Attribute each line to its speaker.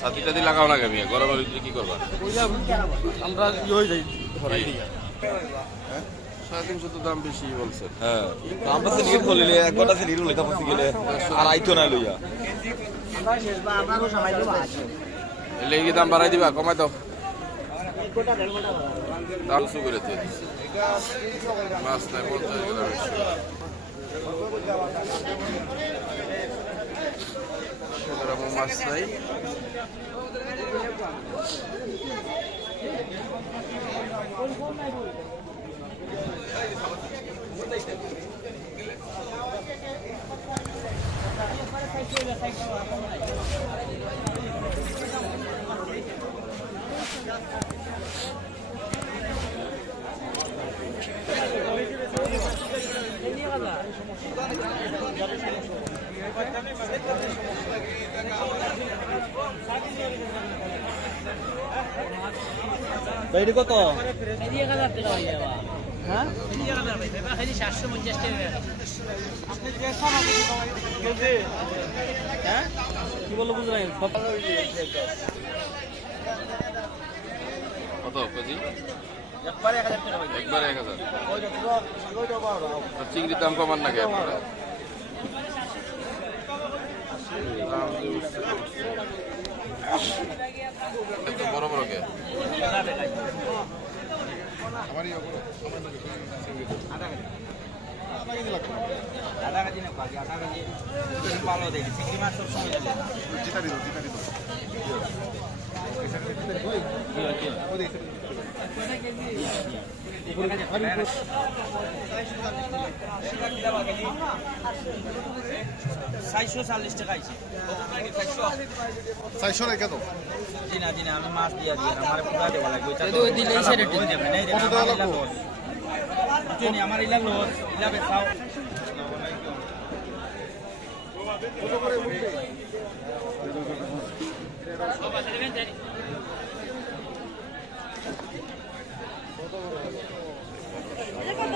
Speaker 1: সাথী টাদি লাগাও না কেমি গরমের ভিতরে কি করবা?
Speaker 2: আমরা ইয়ে হয়ে যাই ধরাই দিই।
Speaker 1: সাড়ে তিনশো তো দাম বেশি বলছেন
Speaker 3: হ্যাঁ। আমরা করলে এক ঘণ্টা সিলিগেট হলে তারপর গেলে আর আইতো না লইয়া।
Speaker 1: এলে কি দাম বাড়াই দিবা? কমাই দাও। দাম উঁচু করে দিয়ে দিচ্ছি মাছ নাই পঞ্চাশ গ্রাম বেশি। মাছ নাই।
Speaker 2: বাইরে
Speaker 4: সাতশো পঞ্চাশ টাকা
Speaker 2: হ্যাঁ? কি বলল বুঝলেন
Speaker 1: কত কেজি?
Speaker 2: একবারে এক হাজার হয়ে
Speaker 1: চিংড়ির দাম কমান নাকি আপনারা?
Speaker 2: আধা কেজি না বাকি আধা কেজি ভালো দেখি চিংড়ি মাছ সব সময় চলে চারশো চল্লিশ টাকা আইছে আমি মাছ দিয়ে দিই আমার পুরা দেওয়া লাগবে
Speaker 4: দিলে
Speaker 5: দেওয়া
Speaker 2: আমার ইলা লস ইলা বেচাও
Speaker 5: Look at